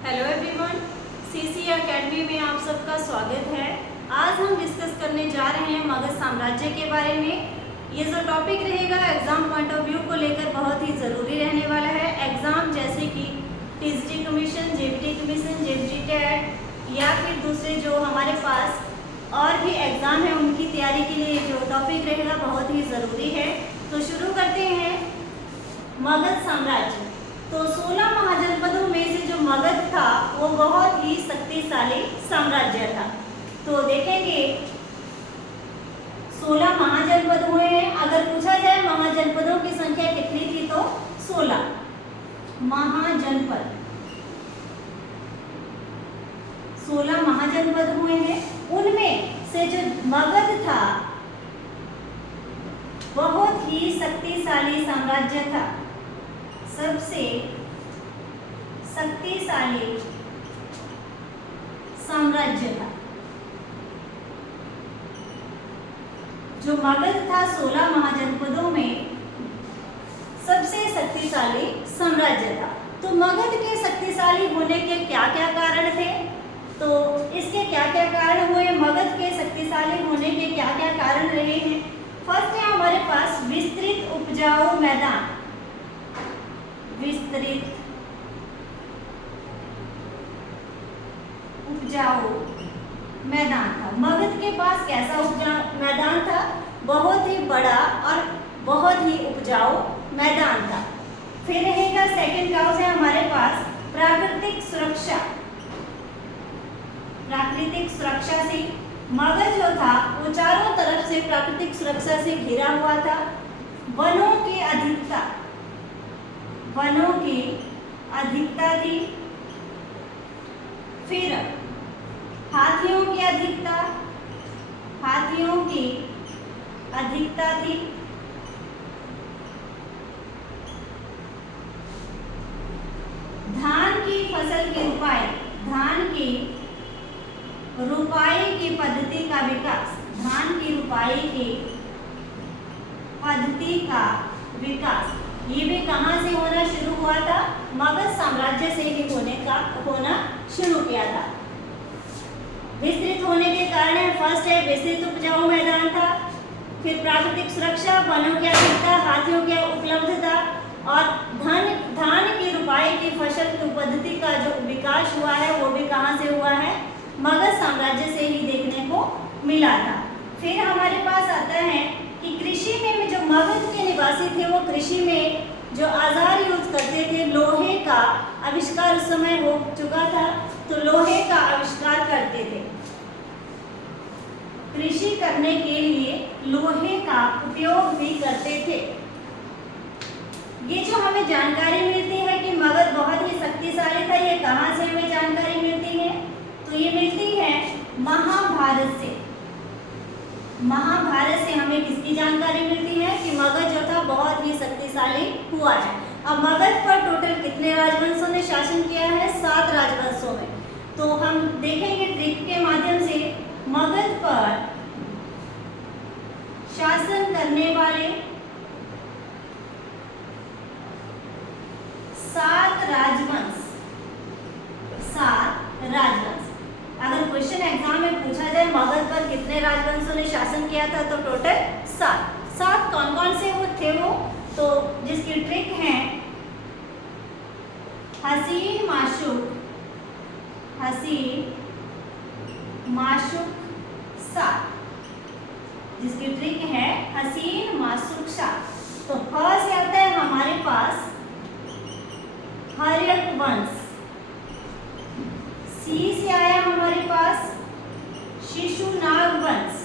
Hello everyone, CC academy में आप सबका स्वागत है। आज हम डिस्कस करने जा रहे हैं मगध साम्राज्य के बारे में। ये जो टॉपिक रहेगा एग्जाम पॉइंट ऑफ व्यू को लेकर बहुत ही ज़रूरी रहने वाला है। एग्जाम जैसे कि TGT commission, JBT commission, JBT TET या फिर दूसरे जो हमारे पास और भी एग्ज़ाम है उनकी तैयारी के लिए जो टॉपिक रहेगा बहुत ही ज़रूरी है। तो शुरू करते हैं। मगध साम्राज्य, तो 16 महाजनपदों में से जो मगध था वो बहुत ही शक्तिशाली साम्राज्य था। तो देखेंगे 16 महाजनपद हुए हैं। अगर पूछा जाए महाजनपदों की संख्या कितनी थी तो 16 महाजनपद, 16 महाजनपद हुए हैं। उनमें से जो मगध था बहुत ही शक्तिशाली साम्राज्य था, सबसे शक्तिशाली साम्राज्य था। जो मगध था 16 महाजनपदों में सबसे शक्तिशाली साम्राज्य था। तो मगध के शक्तिशाली होने के क्या क्या कारण थे, तो इसके क्या क्या कारण हुए, मगध के शक्तिशाली होने के क्या क्या कारण रहे हैं। फर्स्ट है हमारे पास विस्तृत उपजाऊ मैदान। विस्तृत उपजाऊ मैदान था। मगध के पास कैसा उपजाऊ मैदान था, बहुत ही बड़ा और बहुत ही उपजाऊ मैदान था। फिर रहेगा सेकंड काउस है हमारे पास प्राकृतिक सुरक्षा। प्राकृतिक सुरक्षा से मगध जो था वो चारों तरफ से प्राकृतिक सुरक्षा से घिरा हुआ था। वनों की अधिकता, वनों की अधिकता थी। फिर हाथियों की अधिकता, हाथियों की अधिकता थी। धान की फसल की रुपाई, धान की रुपाई की पद्धति का विकास, धान की रुपाई की पद्धति का विकास, ये भी कहाँ से होना शुरू हुआ था, मगध साम्राज्य से ही होना शुरू किया था। विस्तृत होने के कारण फर्स्ट है विस्तृत उपजाऊ मैदान था, फिर प्राकृतिक सुरक्षा, वनों की अधिकता, हाथियों की उपलब्धता और धान की रुपाई की फसल की पद्धति का जो विकास हुआ है वो भी कहाँ से हुआ है, मगध साम्राज्य से ही देखने को मिला था। फिर हमारे पास आता है कि कृषि में जो मगध के निवासी थे वो कृषि में जो औजार यूज करते थे, लोहे का आविष्कार उस समय हो चुका था, तो लोहे का आविष्कार करते थे। कृषि करने के लिए लोहे का उपयोग भी करते थे। ये जो हमें जानकारी मिलती है कि मगध बहुत ही शक्तिशाली था, ये कहाँ से हमें जानकारी मिलती है, तो ये मिलती है महाभारत से। महाभारत से हमें किसकी जानकारी मिलती है कि मगध जो था बहुत ही शक्तिशाली हुआ है। अब मगध पर टोटल कितने राजवंशों ने शासन किया है, 7 राजवंशों में। तो हम देखेंगे ट्रिक के माध्यम से मगध पर शासन करने वाले 7 राजवंश, 7 राजवंश। अगर क्वेश्चन एग्जाम में पूछा जाए मगध पर कितने राजवंशों ने शासन किया था, तो टोटल 7 कौन कौन से वो थे वो, तो जिसकी ट्रिक है हसीन माशुक, हसीन माशुक शाह, जिसकी ट्रिक है हसीन माशुक शाह। तो फर्स्ट आता है हमारे पास हर्यक वंश, सी से आया हमारे पास शिशुनाग वंश,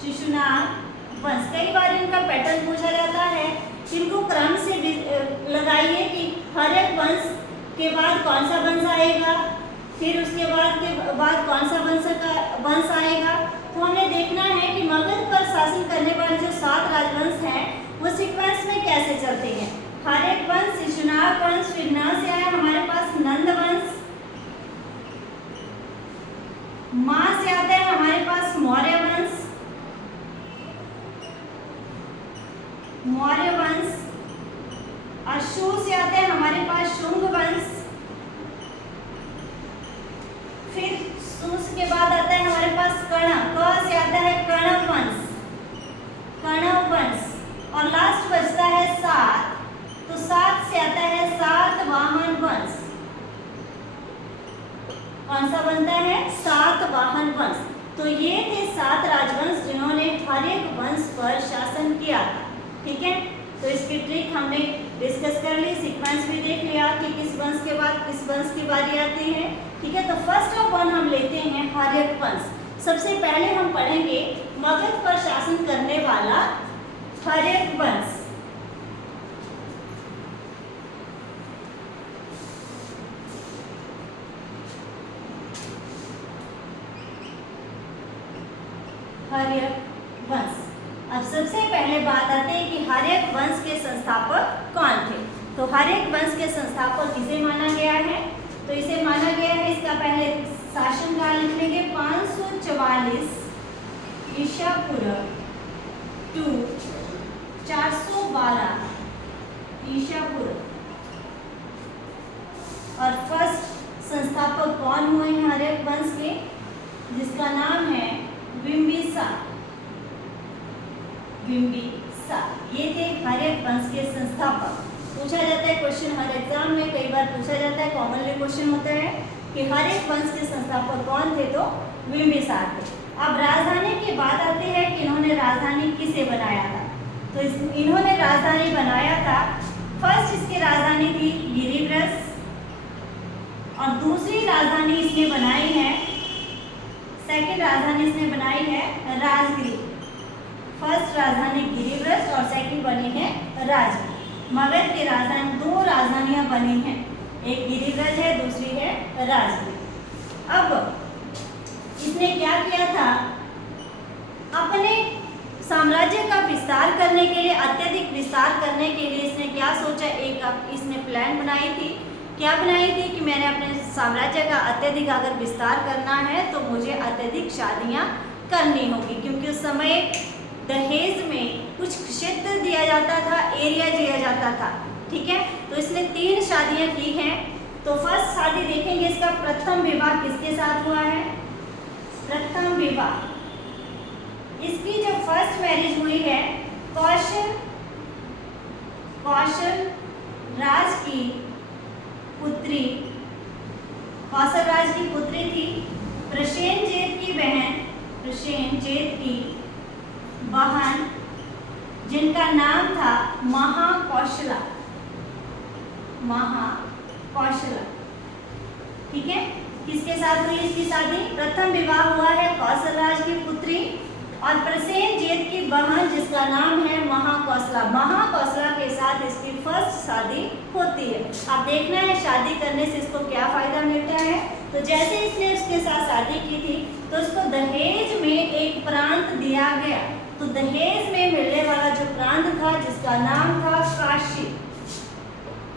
शिशुनाग वंश। कई बार इनका पैटर्न पूछा जाता है, इनको क्रम से लगाइए कि हर्यक वंश के बाद कौन सा वंश आएगा, फिर उसके बाद कौन सा वंश आएगा। तो हमें देखना है कि मगध पर शासन करने वाले जो 7 राजवंश हैं वो सीक्वेंस में कैसे चलते हैं। हर्यक वंश, शिशुनाग वंश, फिर न से आया हमारे पास नंद वंश, मां से आता है हमारे पास मौर्य वंश, मौर्य वंश, अशु से आता है हमारे पास शुंग वंश, लास्ट बचता है 7, तो 7 से आता है सातवाहन वंश। कौन सा बनता है? सातवाहन वंश। तो ये थे 7 राजवंश जिन्होंने हर एक वंश पर शासन किया था। ठीक है, तो इसकी ट्रिक हमने डिस्कस कर ली, सीक्वेंस भी देख लिया कि किस वंश के बाद किस वंश की बारी आती है। ठीक है, तो फर्स्ट ऑफ ऑल हम लेते हैं हर्यक वंश। सबसे पहले हम पढ़ेंगे मगध पर शासन करने वाला हर्यक वंश। हर्यक वंश। अब सबसे पहले बात आती है कि हर्यक वंश के संस्थापक कौन थे। तो हर्यक वंश के संस्थापक किसे माना गया है? तो इसे माना गया है, इसका पहले शासनकाल लिख लेंगे 544 ईसा पूर्व टू 412 ईसा पूर्व। और फर्स्ट संस्थापक कौन हुए हैं हर्यक वंश के? जिसका नाम है बिंबिसार। बिंबिसार ये थे हर्यक वंश के संस्थापक। पूछा जाता है क्वेश्चन, हर एग्जाम में कई बार पूछा जाता है, कॉमनली क्वेश्चन होता है कि हर्यक वंश के संस्थापक कौन थे? तो बिंबिसार थे। अब राजधानी की बात आती है कि इन्होंने राजधानी किसे बनाया था। तो इन्होंने राजधानी बनाया था, फर्स्ट इसकी राजधानी थी गिरिव्रज, और दूसरी राजधानी इसने बनाई है, सेकंड राजधानी इसने बनाई है राजगिरी। फर्स्ट राजधानी गिरिव्रज और सेकंड बनी है राजगिरी। मगध की राजधानी, 2 राजधानियां बनी हैं, एक गिरिव्रज है, दूसरी है राजगिरी। अब इसने क्या किया था? अपने साम्राज्य का विस्तार करने के लिए, अत्यधिक विस्तार करने के लिए इसने क्या सोचा? एक इसने प्लान बनाई थी। क्या बनाई थी? कि मैंने अपने साम्राज्य का अत्यधिक अगर विस्तार करना है तो मुझे अत्यधिक शादियां करनी होगी, क्योंकि उस समय दहेज में कुछ क्षेत्र दिया जाता था, एरिया दिया जाता था। ठीक है, तो इसने 3 शादियां की हैं। तो फर्स्ट शादी देखेंगे, इसका प्रथम विवाह किसके साथ हुआ है? प्रथम विवाह इसकी जो फर्स्ट मैरिज हुई है कौशल राज की पुत्री, कौशल राज की पुत्री थी प्रसेनजीत की बहन, प्रसेनजीत की बहन, जिनका नाम था महाकौशला। महाकौशला। ठीक है, किसके साथ हुई इसकी शादी? प्रथम विवाह हुआ है कौशल राज की पुत्री और प्रसेनजीत की बहन, जिसका नाम है महाकौशला। महाकौशला के साथ इसकी फर्स्ट शादी होती है। अब देखना है शादी करने से इसको क्या फायदा मिलता है। तो जैसे इसने उसके साथ शादी की थी तो उसको दहेज में एक प्रांत दिया गया। तो दहेज में मिलने वाला जो प्रांत था, जिसका नाम था काशी।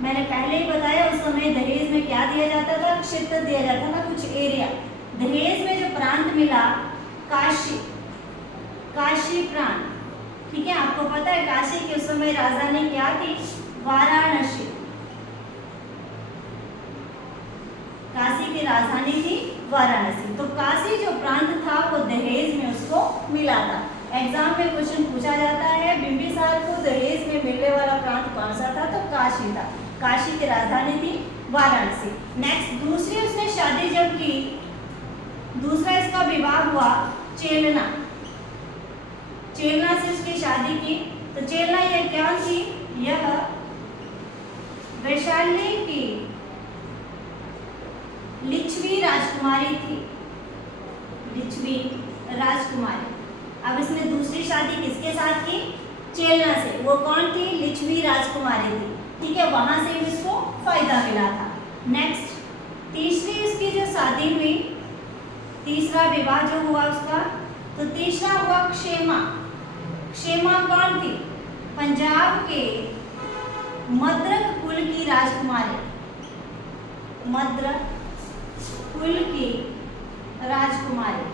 मैंने पहले ही बताया, उस समय दहेज में क्या दिया जाता था? क्षेत्र दिया जाता था, कुछ एरिया। दहेज में जो प्रांत मिला काशी, काशी प्रांत। ठीक है, आपको पता है काशी की उस समय राजधानी क्या थी? वाराणसी। काशी की राजधानी थी वाराणसी। तो काशी जो प्रांत था वो दहेज में उसको मिला था। एग्जाम में क्वेश्चन पूछा जाता है बिंबिसार को दहेज में मिलने वाला प्रांत कौन सा था? तो काशी था। काशी की राजधानी थी वाराणसी। नेक्स्ट, दूसरी उसने शादी जब की, दूसरा इसका विवाह हुआ चेलना। चेलना से उसकी शादी की। तो चेलना यह क्या थी? यह वैशाली की लिच्छवी राजकुमारी थी। लिच्छवी राजकुमारी। अब इसने दूसरी शादी किसके साथ की? चेलना से। वो कौन थी? लिच्छवी राजकुमारी थी। ठीक है, वहां से भी इसको फायदा मिला था। नेक्स्ट, तीसरी उसकी जो शादी हुई, तीसरा विवाह जो हुआ उसका, तो तीसरा हुआ क्षेमा। क्षेमा कौन थी? पंजाब के मद्रक कुल की राजकुमारी। मद्रक कुल की राजकुमारी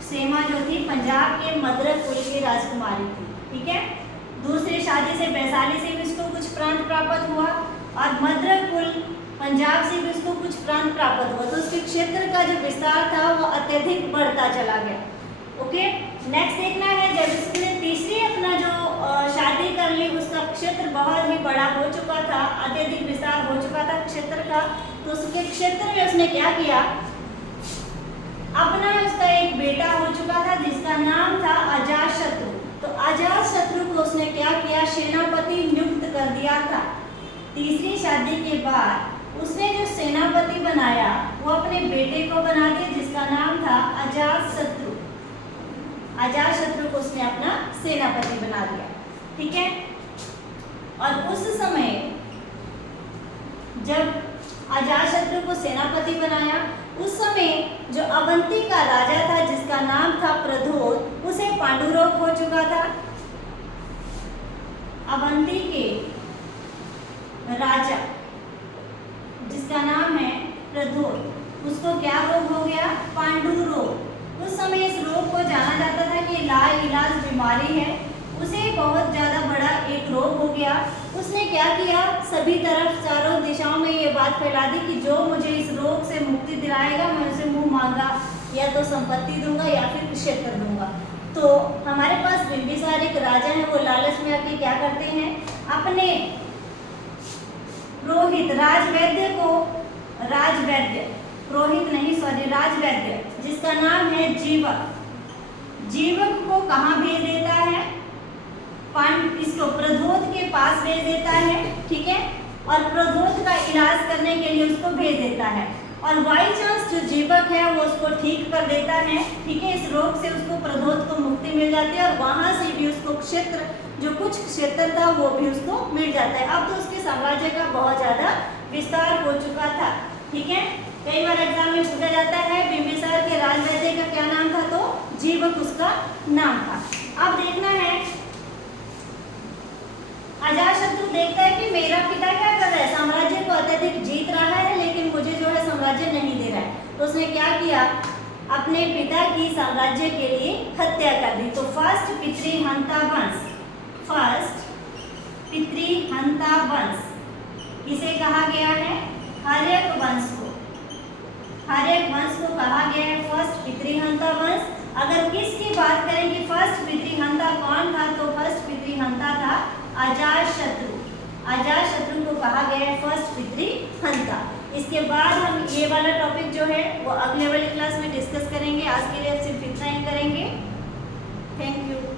क्षेमा जो थी पंजाब के मद्रक कुल की राजकुमारी थी। ठीक है, दूसरी शादी से वैशाली से भी उसको कुछ प्रांत प्राप्त हुआ और मद्रक कुल पंजाब से भी उसको कुछ प्रांत प्राप्त हुआ। तो उसके क्षेत्र का जो विस्तार था वो अत्यधिक बढ़ता चला गया। ओके, नेक्स्ट देखना है, जब इसने तीसरी अपना जो शादी कर ली, उसका क्षेत्र बहुत ही बड़ा हो चुका था, अत्यधिक विस्तार हो चुका था क्षेत्र का, तो उसके क्षेत्र में उसने क्या किया, अपना उसका एक बेटा हो चुका था जिसका नाम था अजातशत्रु। तो अजातशत्रु को उसने क्या किया, सेनापति नियुक्त कर दिया था। तीसरी शादी के बाद उसने जो सेनापति बनाया वो अपने बेटे को बना दिया जिसका नाम था अजातशत्रु। अजातशत्रु को उसने अपना सेनापति बना दिया, ठीक है। और उस समय जब अजातशत्रु को सेनापति बनाया, उस समय जो अवंती का राजा था जिसका नाम था प्रद्योत, उसे पांडुरोग हो चुका था। अवंती के राजा जिसका नाम है प्रद्योत, उसको क्या रोग हो गया, पांडु रोग। उस समय इस रोग को जाना जाता था कि लाइलाज बीमारी है, उसे बहुत ज़्यादा बड़ा एक रोग हो गया। उसने क्या किया, सभी तरफ चारों दिशाओं में ये बात फैला दी कि जो मुझे इस रोग से मुक्ति दिलाएगा मैं उसे मुंह मांगा या तो संपत्ति दूंगा या फिर क्षेत्र दूंगा। तो हमारे पास बिंबिसार एक राजा है, वो लालच में आके क्या करते हैं, अपने पुरोहित राजवैद्य को, राजवैद्य पुरोहित नहीं सॉरी राजवैद्य जिसका नाम है जीवक, जीवक को कहाँ भेज देता है, इसको प्रद्योत के पास भेज देता है, ठीक है। और प्रद्योत का इलाज करने के लिए उसको भेज देता है, और बाई चांस जो जीवक है वो उसको ठीक कर देता है, ठीक है। इस रोग से उसको प्रद्योत को मुक्ति मिल जाती है और वहां से भी उसको क्षेत्र, जो कुछ क्षेत्र था वो भी उसको मिल जाता है। अब तो उसके साम्राज्य का बहुत ज्यादा विस्तार हो चुका था, ठीक है। कई बार एग्जाम में पूछा जाता है बिंबिसार के राजवैद्य का क्या नाम था, तो जीवक उसका नाम था। अब देखना है, अजातशत्रु देखता है कि मेरा पिता क्या कर रहा है, साम्राज्य को अत्यधिक जीत रहा है लेकिन मुझे जो है साम्राज्य नहीं दे रहा है। तो उसने क्या किया, अपने पिता की साम्राज्य के लिए हत्या कर दी। तो फर्स्ट पितृहंता वंश, फर्स्ट पितृहंता वंश किसे कहा गया है, हर्यक वंश को, हर्यक वंश को कहा गया है फर्स्ट पितृहंता वंश। अगर किसकी बात करें कि फर्स्ट पितृहंता कौन था, तो फर्स्ट पितृहंता था अजातशत्रु। अजातशत्रु को कहा गया है फर्स्ट पितृहंता। इसके बाद हम ये वाला टॉपिक जो है वो अगले वाली क्लास में डिस्कस करेंगे। आज के लिए सिर्फ इतना ही करेंगे। Thank you.